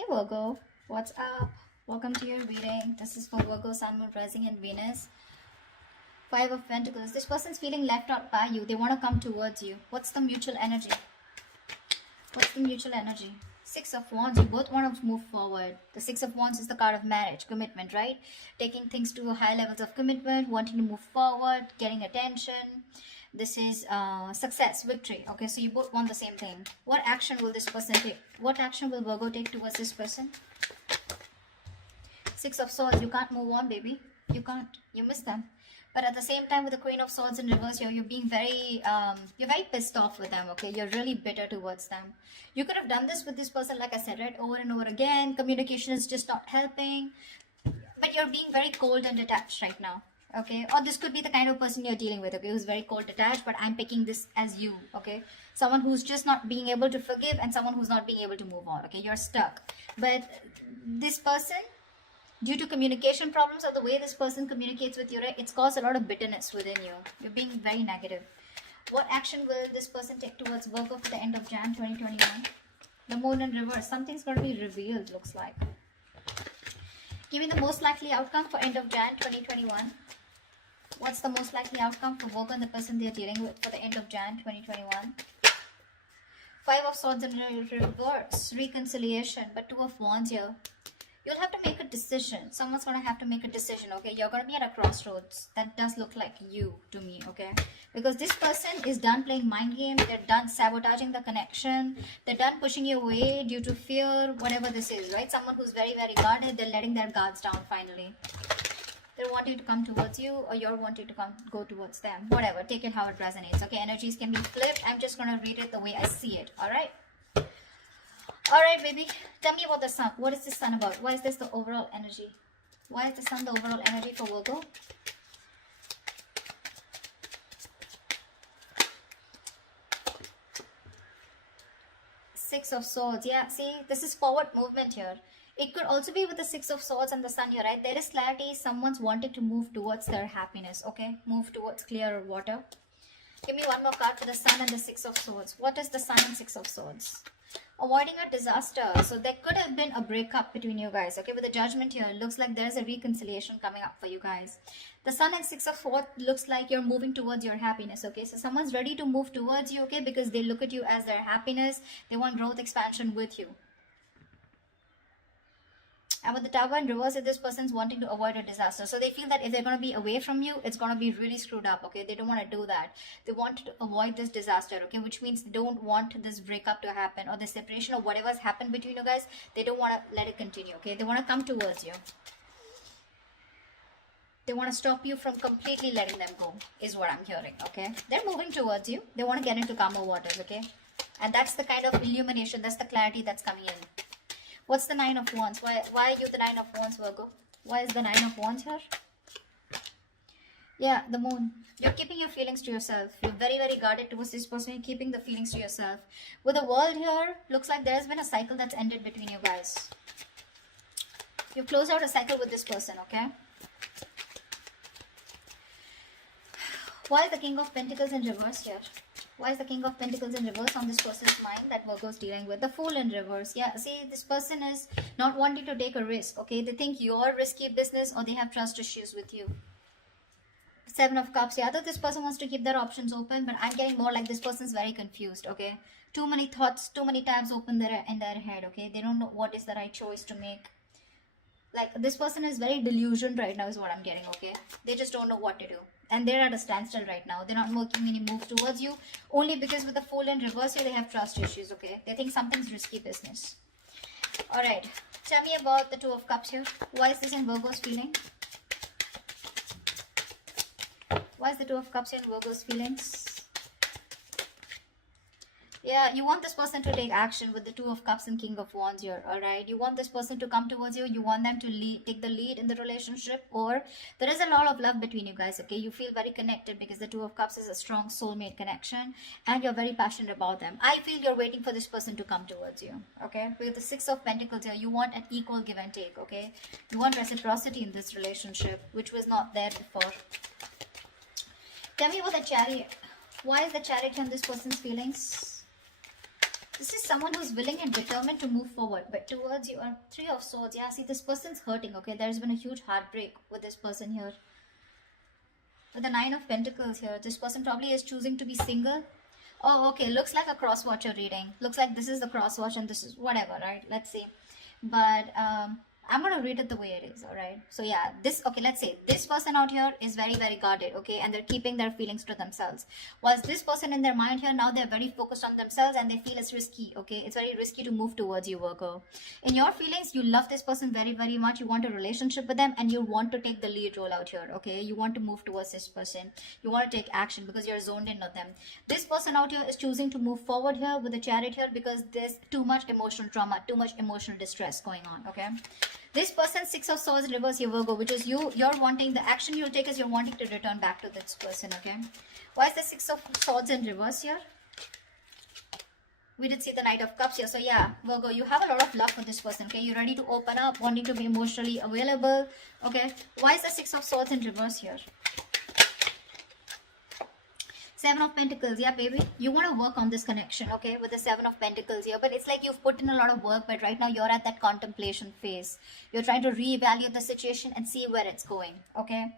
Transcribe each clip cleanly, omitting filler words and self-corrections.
Hey Virgo, what's up? Welcome to your reading. This is for Virgo, Sun, Moon, Rising, and Venus. Five of Pentacles. This person's feeling left out by you. They want to come towards you. What's the mutual energy? What's the mutual energy? Six of Wands. You both want to move forward. The Six of Wands is the card of marriage, commitment, right? Taking things to high levels of commitment, wanting to move forward, getting attention. This is success, victory. Okay, so you both want the same thing. What action will this person take? What action will Virgo take towards this person? Six of Swords. You can't move on, baby. You can't. You miss them. But at the same time, with the Queen of Swords in reverse here, you're being very, you're very pissed off with them, okay? You're really bitter towards them. You could have done this with this person, like I said, right? Over and over again. Communication is just not helping. But you're being very cold and detached right now, okay? Or this could be the kind of person you're dealing with, okay? Who's very cold, detached, but I'm picking this as you, okay? Someone who's just not being able to forgive and someone who's not being able to move on, okay? You're stuck. But this person, due to communication problems or the way this person communicates with you, right, it's caused a lot of bitterness within you. You're being very negative. What action will this person take towards Virgo for the end of Jan 2021? The Moon in reverse. Something's going to be revealed, looks like. Give me the most likely outcome for end of Jan 2021. What's the most likely outcome for Virgo and the person they're dealing with for the end of Jan 2021? Five of Swords in reverse. Reconciliation. But Two of Wands here. You'll have to make a decision. Someone's going to have to make a decision, okay? You're going to be at a crossroads. That does look like you to me, okay? Because this person is done playing mind games. They're done sabotaging the connection. They're done pushing you away due to fear, whatever this is, right? Someone who's very, very guarded. They're letting their guards down finally. They want you to come towards you or you're wanting to go towards them. Whatever. Take it how it resonates, okay? Energies can be flipped. I'm just going to read it the way I see it, all right? Alright, baby. Tell me about the Sun. What is the Sun about? Why is this the overall energy? Why is the Sun the overall energy for Virgo? Six of Swords. Yeah, see, this is forward movement here. It could also be with the Six of Swords and the Sun here, right? There is clarity. Someone's wanting to move towards their happiness, okay? Move towards clearer water. Give me one more card for the Sun and the Six of Swords. What is the Sun and Six of Swords? Avoiding a disaster. So there could have been a breakup between you guys, okay? With the Judgment here, it looks like there's a reconciliation coming up for you guys. The Sun and Six of Swords looks like you're moving towards your happiness, okay? So someone's ready to move towards you, okay? Because they look at you as their happiness. They want growth, expansion with you. And with the Tower in reverse, if this person's wanting to avoid a disaster. So they feel that if they're going to be away from you, it's going to be really screwed up, okay? They don't want to do that. They want to avoid this disaster, okay? Which means they don't want this breakup to happen or the separation or whatever's happened between you guys. They don't want to let it continue, okay? They want to come towards you. They want to stop you from completely letting them go, is what I'm hearing, okay? They're moving towards you. They want to get into calmer waters, okay? And that's the kind of illumination, that's the clarity that's coming in. What's the Nine of Wands? Why are you the Nine of Wands, Virgo? Why is the Nine of Wands here? Yeah, the Moon. You're keeping your feelings to yourself. You're very, very guarded towards this person. You're keeping the feelings to yourself. With the World here, looks like there's been a cycle that's ended between you guys. You've closed out a cycle with this person, okay? Why is the King of Pentacles in reverse here? Why is the King of Pentacles in reverse on this person's mind that Virgo's dealing with? The Fool in reverse. Yeah, see, this person is not wanting to take a risk, okay? They think you're risky business or they have trust issues with you. Seven of Cups. Yeah, either this person wants to keep their options open, but I'm getting more like this person's very confused, okay? Too many thoughts, too many tabs open in their head, okay? They don't know what is the right choice to make. Like, this person is very delusioned right now is what I'm getting, okay? They just don't know what to do. And they're at a standstill right now. They're not making any moves towards you. Only because with the Fool in reverse here, they have trust issues, okay? They think something's risky business. Alright. Tell me about the Two of Cups here. Why is this in Virgo's feeling? Why is the Two of Cups in Virgo's feelings? Yeah, you want this person to take action with the Two of Cups and King of Wands here, alright? You want this person to come towards you. You want them to take the lead in the relationship, or there is a lot of love between you guys, okay? You feel very connected because the Two of Cups is a strong soulmate connection and you're very passionate about them. I feel you're waiting for this person to come towards you, okay? With the Six of Pentacles here, you want an equal give and take, okay? You want reciprocity in this relationship, which was not there before. Tell me about the Chariot. Why is the Chariot on this person's feelings? This is someone who's willing and determined to move forward, but towards you are Three of Swords. Yeah, see, this person's hurting, okay? There's been a huge heartbreak with this person here. With the Nine of Pentacles here, this person probably is choosing to be single. Oh, okay, looks like a cross-watcher reading. Looks like this is the cross-watch and this is whatever, right? Let's see. But, I'm going to read it the way it is, alright? So yeah, okay, let's say this person out here is very, very guarded, okay? And they're keeping their feelings to themselves. Whilst this person in their mind here, now they're very focused on themselves and they feel it's risky, okay? It's very risky to move towards you, Virgo. In your feelings, you love this person very, very much. You want a relationship with them and you want to take the lead role out here, okay? You want to move towards this person. You want to take action because you're zoned in on them. This person out here is choosing to move forward here with the Chariot here because there's too much emotional trauma, too much emotional distress going on, okay? This person, Six of Swords in reverse here, Virgo, which is you're wanting, the action you'll take is you're wanting to return back to this person, okay? Why is the Six of Swords in reverse here? We did see the Knight of Cups here. So yeah, Virgo, you have a lot of love for this person, okay? You're ready to open up, wanting to be emotionally available, okay? Why is the Six of Swords in reverse here? Seven of Pentacles, yeah, baby. You want to work on this connection, okay, with the Seven of Pentacles here. But it's like you've put in a lot of work, but right now you're at that contemplation phase. You're trying to reevaluate the situation and see where it's going, okay?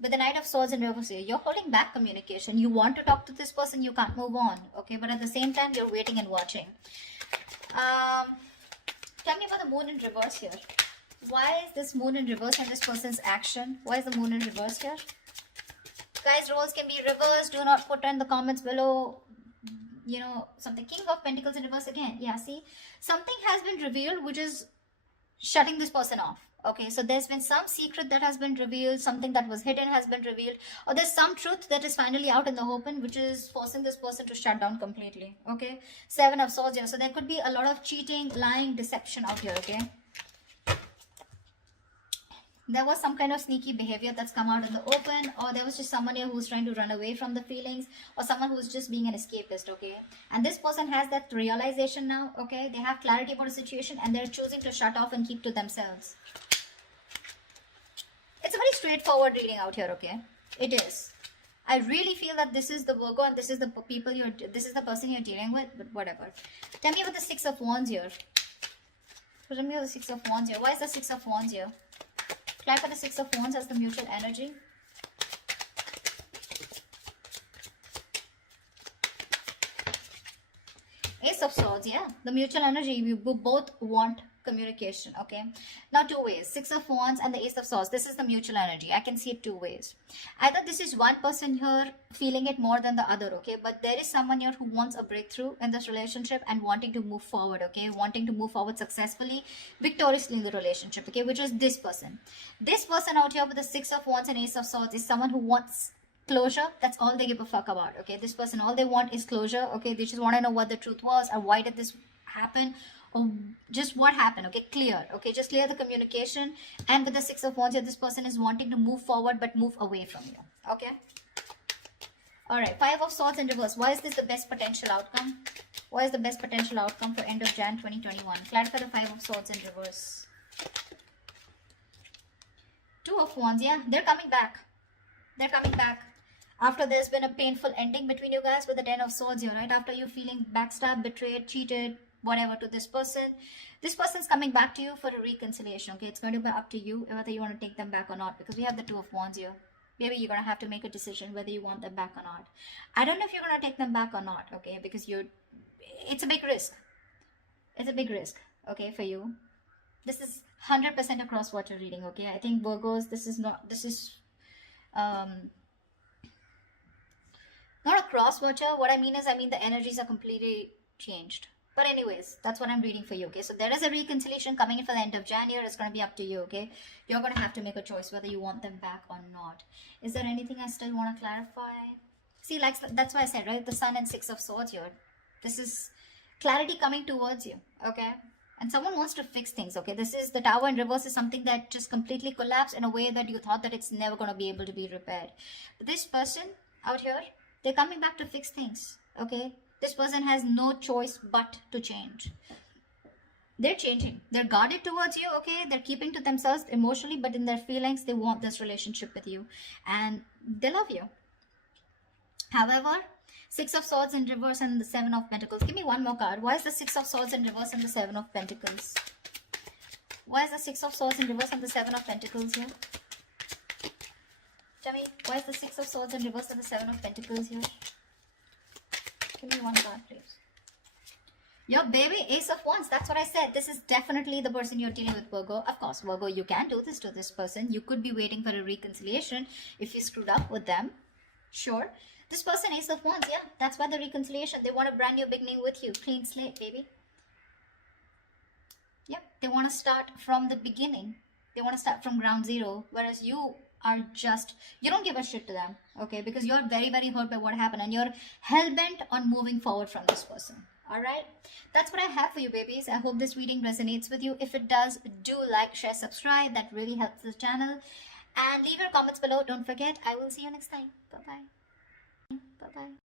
With the Knight of Swords in reverse here, you're holding back communication. You want to talk to this person, you can't move on, okay? But at the same time, you're waiting and watching. Tell me about the Moon in reverse here. Why is this Moon in reverse and this person's action? Why is the Moon in reverse here? Guys, roles can be reversed. Do not put in the comments below, you know, something. King of Pentacles in reverse again. Yeah, see, something has been revealed which is shutting this person off. Okay, so there's been some secret that has been revealed, something that was hidden has been revealed, or there's some truth that is finally out in the open which is forcing this person to shut down completely. Okay, Seven of Swords here. So there could be a lot of cheating, lying, deception out here. Okay, there was some kind of sneaky behavior that's come out in the open, or there was just someone here who's trying to run away from the feelings, or someone who's just being an escapist, okay? And this person has that realization now, okay? They have clarity about a situation and they're choosing to shut off and keep to themselves. It's a very straightforward reading out here, okay? It is. I really feel that this is the Virgo and this is the this is the person you're dealing with, but whatever. Tell me about the Six of Wands here. Tell me about the Six of Wands here. Why is the Six of Wands here? Clarify the Six of Wands as the mutual energy. Ace of Swords, yeah. The mutual energy, you both want communication, okay? Now two ways. Six of Wands and the Ace of Swords. This is the mutual energy. I can see it two ways. Either this is one person here feeling it more than the other, okay? But there is someone here who wants a breakthrough in this relationship and wanting to move forward, okay? Wanting to move forward successfully, victoriously in the relationship, okay? Which is this person. This person out here with the Six of Wands and Ace of Swords is someone who wants closure. That's all they give a fuck about, okay? This person, all they want is closure, okay? They just want to know what the truth was or why did this happen, or just what happened, okay? Clear, okay? Just clear the communication. And with the Six of Wands here, this person is wanting to move forward but move away from you, okay? All right, Five of Swords in reverse. Why is this the best potential outcome? What is the best potential outcome for end of Jan 2021? Clarify the Five of Swords in reverse. Two of Wands, yeah, they're coming back. They're coming back. After there's been a painful ending between you guys with the Ten of Swords here, right? After you feeling backstabbed, betrayed, cheated, whatever to this person's coming back to you for a reconciliation, okay? It's going to be up to you whether you want to take them back or not, because we have the Two of Wands here. Maybe you're going to have to make a decision whether you want them back or not. I don't know if you're going to take them back or not, okay? Because it's a big risk. It's a big risk, okay, for you. This is 100% a cross-watcher reading, okay? I think Virgos, this is not a cross-watcher. What I mean is, the energies are completely changed. But anyways, that's what I'm reading for you, okay? So there is a reconciliation coming in for the end of January. It's going to be up to you, okay? You're going to have to make a choice whether you want them back or not. Is there anything I still want to clarify? See, like, that's why I said, right? The Sun and Six of Swords here. This is clarity coming towards you, okay? And someone wants to fix things, okay? This is the Tower in reverse is something that just completely collapsed in a way that you thought that it's never going to be able to be repaired. But this person out here, they're coming back to fix things, okay? This person has no choice but to change. They're changing. They're guarded towards you, okay? They're keeping to themselves emotionally, but in their feelings, they want this relationship with you. And they love you. However, Six of Swords in reverse and the Seven of Pentacles. Give me one more card. Why is the Six of Swords in reverse and the Seven of Pentacles? Why is the Six of Swords in reverse and the Seven of Pentacles here? Tell me, why is the Six of Swords in reverse and the Seven of Pentacles here? Give me one card, please. Your baby, Ace of Wands. That's what I said. This is definitely the person you're dealing with, Virgo. Of course, Virgo, you can do this to this person. You could be waiting for a reconciliation if you screwed up with them. Sure. This person, Ace of Wands, yeah, that's why the reconciliation. They want a brand new beginning with you. Clean slate, baby. Yep, they want to start from the beginning. They want to start from ground zero. Whereas you are just, you don't give a shit to them, okay? Because you're very, very hurt by what happened and you're hell-bent on moving forward from this person. Alright, that's what I have for you, babies. I hope this reading resonates with you. If it does, do like, share, subscribe. That really helps the channel. And leave your comments below. Don't forget, I will see you next time. Bye-bye. Bye-bye.